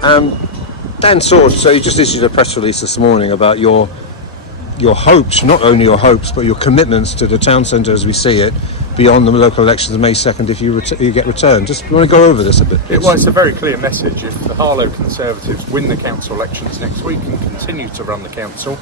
Dan Sword, so you just issued a press release this morning about your hopes, not only your hopes, but your commitments to the town centre as we see it, beyond the local elections May 2nd if you get returned. Just want to go over this a bit. Well, it's a very clear message. If the Harlow Conservatives win the council elections next week and continue to run the council,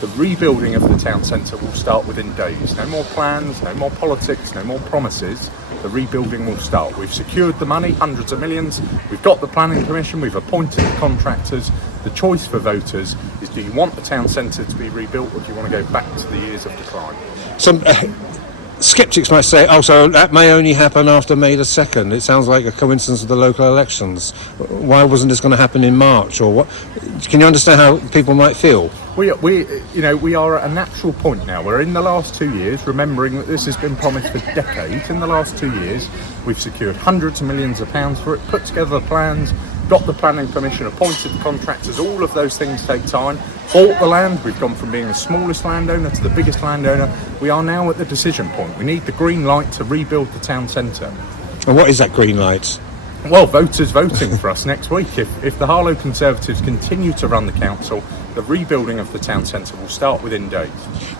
the rebuilding of the town centre will start within days. No more plans, no more politics, no more promises. The rebuilding will start. We've secured the money, hundreds of millions. We've got the planning permission. We've appointed the contractors. The choice for voters is: do you want the town centre to be rebuilt, or do you want to go back to the years of decline? Some sceptics might say, oh, so that may only happen after May the 2nd. It sounds like a coincidence with the local elections. Why wasn't this going to happen in March? Or what? Can you understand how people might feel? We are at a natural point now. We're in the last 2 years, remembering that this has been promised for decades. In the last 2 years, we've secured hundreds of millions of pounds for it, put together the plans, got the planning permission, appointed the contractors. All of those things take time. Bought the land. We've gone from being the smallest landowner to the biggest landowner. We are now at the decision point. We need the green light to rebuild the town centre. And what is that green light? Well, voters voting for us next week. If the Harlow Conservatives continue to run the council, the rebuilding of the town centre will start within days.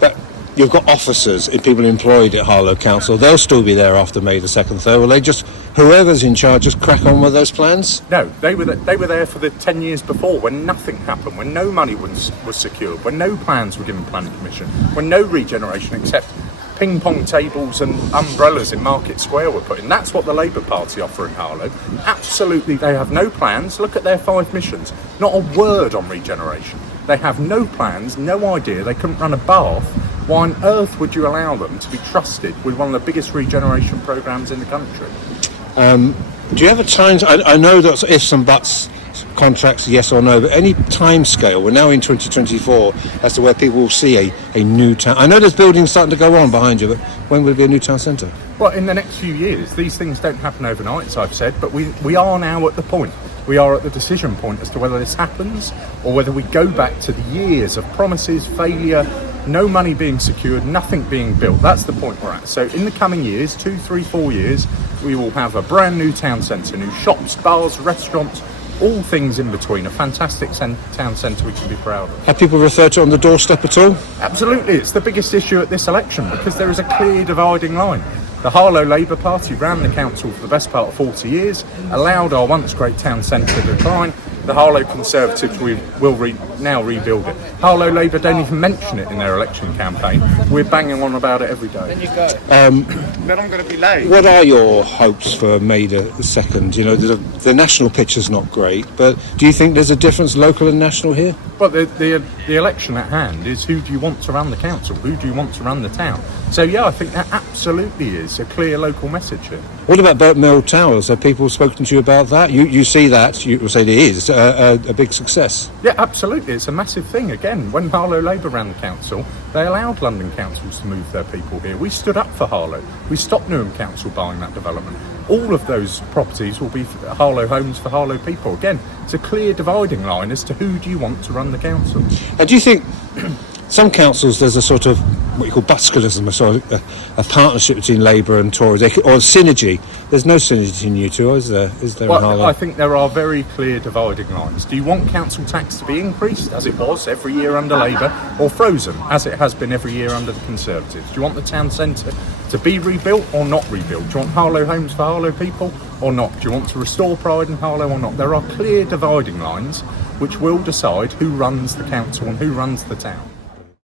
But you've got officers and people employed at Harlow Council. They'll still be there after May the 2nd, 3rd. Will they just, whoever's in charge, just crack on with those plans? No, they were there for the 10 years before, when nothing happened, when no money was secured, when no plans were given planning permission, when no regeneration except ping pong tables and umbrellas in Market Square were put in. That's what the Labour Party offer in Harlow. Absolutely, they have no plans. Look at their 5 missions. Not a word on regeneration. They have no plans, no idea. They couldn't run a bath. Why on earth would you allow them to be trusted with one of the biggest regeneration programmes in the country? Do you have a time? I know that's ifs and buts, contracts, yes or no, but any time scale? We're now in 2024 as to where people will see a new town. I know there's buildings starting to go on behind you, but when will it be a new town centre? Well, in the next few years. These things don't happen overnight, as I've said, but we are now at the point. We are at the decision point as to whether this happens or whether we go back to the years of promises, failure, no money being secured, nothing being built. That's the point we're at. So in the coming years, 2, 3, 4 years, we will have a brand new town centre, new shops, bars, restaurants, all things in between. A fantastic town centre we can be proud of. Have people referred to it on the doorstep at all? Absolutely. It's the biggest issue at this election because there is a clear dividing line. The Harlow Labour Party ran the council for the best part of 40 years, allowed our once great town centre to decline. The Harlow Conservatives will now rebuild it. Harlow Labour don't even mention it in their election campaign. We're banging on about it every day. Then you go. Then I'm going to be late. What are your hopes for May the 2nd? You know, the national picture's not great, but do you think there's a difference local and national here? Well, the election at hand is who do you want to run the council? Who do you want to run the town? So, yeah, I think that absolutely is a clear local message here. What about Burt Mill Towers? Have people spoken to you about that? You see that, you say it is a big success. Yeah, absolutely. It's a massive thing. Again, when Harlow Labour ran the council, they allowed London councils to move their people here. We stood up for Harlow. We stopped Newham Council buying that development. All of those properties will be Harlow homes for Harlow people. Again, it's a clear dividing line as to who do you want to run the council. And do you think some councils there's a sort of what you call busculism, a sort of a partnership between Labour and Tory, or synergy? There's no synergy between you two, is there? Well, I think there are very clear dividing lines. Do you want council tax to be increased, as it was every year under Labour, or frozen, as it has been every year under the Conservatives? Do you want the town centre to be rebuilt or not rebuilt? Do you want Harlow homes for Harlow people or not? Do you want to restore pride in Harlow or not? There are clear dividing lines which will decide who runs the council and who runs the town.